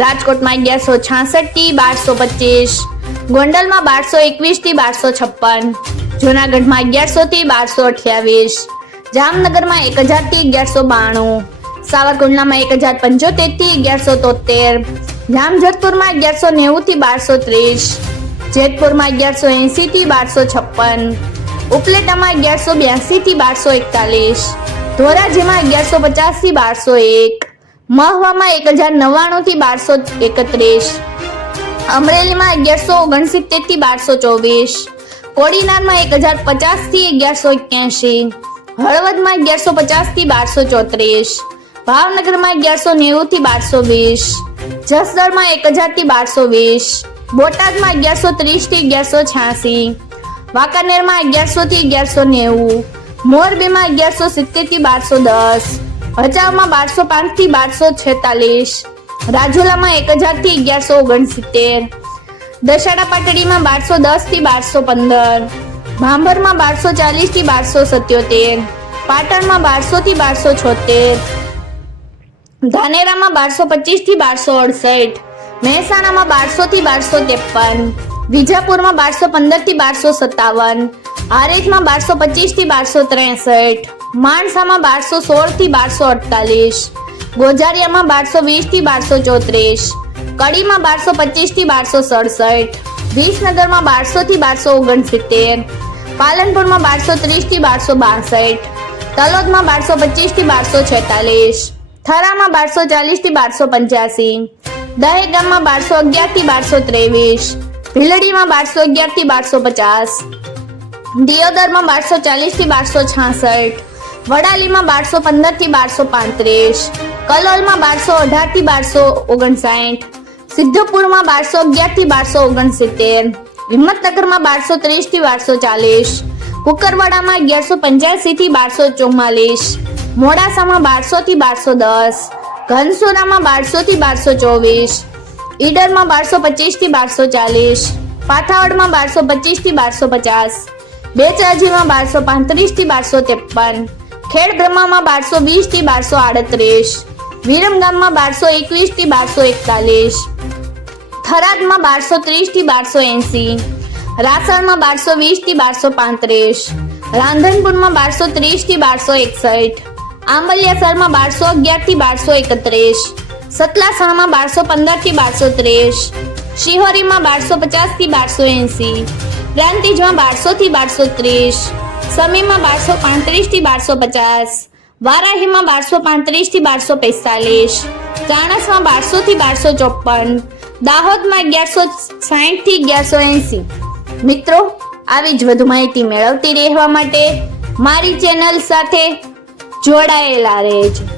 રાજકોટમાં અગિયારસો છાસઠથી બારસો પચીસ, ગોંડલમાં બારસો એકવીસથી બારસો છપ્પન, જુનાગઢમાં અગિયારસોથી બારસો અઠ્યાવીસ, જામનગરમાં એક હજારથી અગિયારસો બાણું, સાવરકુંડલામાં એક હજાર પંચોતેરથી અગિયારસો તોતેર, જામજોધપુરમાં અગિયારસો નેવુંથી બારસો ત્રીસ, જેતપુરમાં અગિયારસો એંસીથી બારસો છપ્પન, ઉપલેટામાં અગિયારસો બ્યાસીથી બારસો એકતાલીસ, ધોરાજીમાં અગિયારસો પચાસથી બારસો એક મહવામાં એક હજાર નવ્વાણું થી બારસો એકત્રીસ. અમરેલીમાં અગિયારસો ઓગણસિત્તેરથી બારસો ચોવીસ. કોડીનારમાં એક હજાર પચાસથી અગિયારસો એક્યાસી હળવદમાં અગિયારસો પચાસથી બારસો ચોત્રીસ. ભાવનગરમાં અગિયારસો નેવું થી બારસો વીસ. જસદણમાં એક હજારથી બારસો વીસ. બોટાદમાં અગિયારસો ત્રીસથી અગિયારસો છ્યાસી. વાંકાનેરમાં અગિયારસો થી અગિયારસો નેવું. મોરબીમાં અગિયારસો સિત્તેરથી બારસો દસ. ભચાઉમાં બારસો પાંચથી બારસો છેતાલીસ. રાજુલામાં એક હજારથી અગિયારસો ઓગણસિત્તેર. દશાડા પાટડીમાં બારસો દસથી બારસો પંદર. ભાંભરમાં બારસો ચાલીસથી બારસો સત્યોતેર. પાટણમાં બારસો થી બારસો છોતેર. ધાનેરામાં બારસો પચીસથી બારસો અડસઠ. મહેસાણામાં બારસો થી બારસો ત્રેપન. વિજાપુરમાં બારસો પંદરથી બારસો સત્તાવન. આરેજમાં બારસો પચીસથી બારસો ત્રેસઠ. માણસામાં બારસો સોળથી બારસો અડતાલીસ, ગોજારિયામાં બારસો વીસથી બારસો ચોત્રીસ, કડીમાં બારસો પચીસથી બારસો સડસઠ, વિસનગરમાં બારસો થી બારસો ઓગણસિત્તેર, પાલનપુરમાં બારસો ત્રીસથી બારસો બાસઠ, તલોદમાં બારસો પચીસથી બારસો છેતાલીસ, થરામાં બારસો ચાલીસથી બારસો પંચ્યાસી, દહેગામમાં બારસો અગિયારથી બારસો ત્રેવીસ, ભીલડીમાં બારસો અગિયારથી બારસો પચાસ, દિયોદરમાં બારસો ચાલીસથી બારસો છાસઠ વડાલીમાં બારસો પંદરથી બારસો પાંત્રીસ, કલોલમાં બારસો અઢારથી બારસો ઓગણસાઠ, સિદ્ધપુરમાં બારસો અગિયારથી બારસો ઓગણસિત્તેર, હિંમતનગરમાં બારસો ત્રીસથી બારસો ચાલીસ, કુકરવાડામાં અગિયારસો પંચ્યાસી થી બારસો ચુમ્માલીસ, મોડાસામાં બારસો થી બારસો દસ ઘનસુરામાં બારસો થી બારસો ચોવીસ, ઈડરમાં બારસો પચીસથી બારસો ચાલીસ, પાથાવડમાં બારસો પચીસથી બારસો પચાસ, બેચરાજીમાં બારસો પાંત્રીસથી બારસો ત્રેપન ખેડ બ્રહ્મામાં બારસો વીસથી બારસો આડત્રીસ વિરમગામમાં બારસો એકવીસથી બારસો એકતાલીસ, થરાદમાં બારસો ત્રીસથી બારસો એંસી, રાસણમાં બારસો વીસથી બારસો પાંત્રીસ, રાંધનપુરમાં બારસો ત્રીસથી બારસો એકસઠ, આંબલિયાસરમાં બારસો અગિયારથી બારસો એકત્રીસ, સતલાસણમાં બારસો પંદરથી બારસો ત્રીસ, શિહોરીમાં બારસો પચાસથી બારસો એંસી પ્રાંતિજમાં બારસો થી બારસો ત્રીસ સમીમાં બારસો પાંત્રીસથી બારસો પચાસ. વારાહીમાં બારસો પાંત્રીસથી બારસો પિસ્તાલીસ ચાણસમાં બારસો થી બારસો ચોપન. દાહોદમાં અગિયારસો સાહીઠથી અગિયારસો એંસી. મિત્રો, આવી જ વધુ માહિતી મેળવતી રહેવા માટે મારી ચેનલ સાથે જોડાયેલા રહેજો.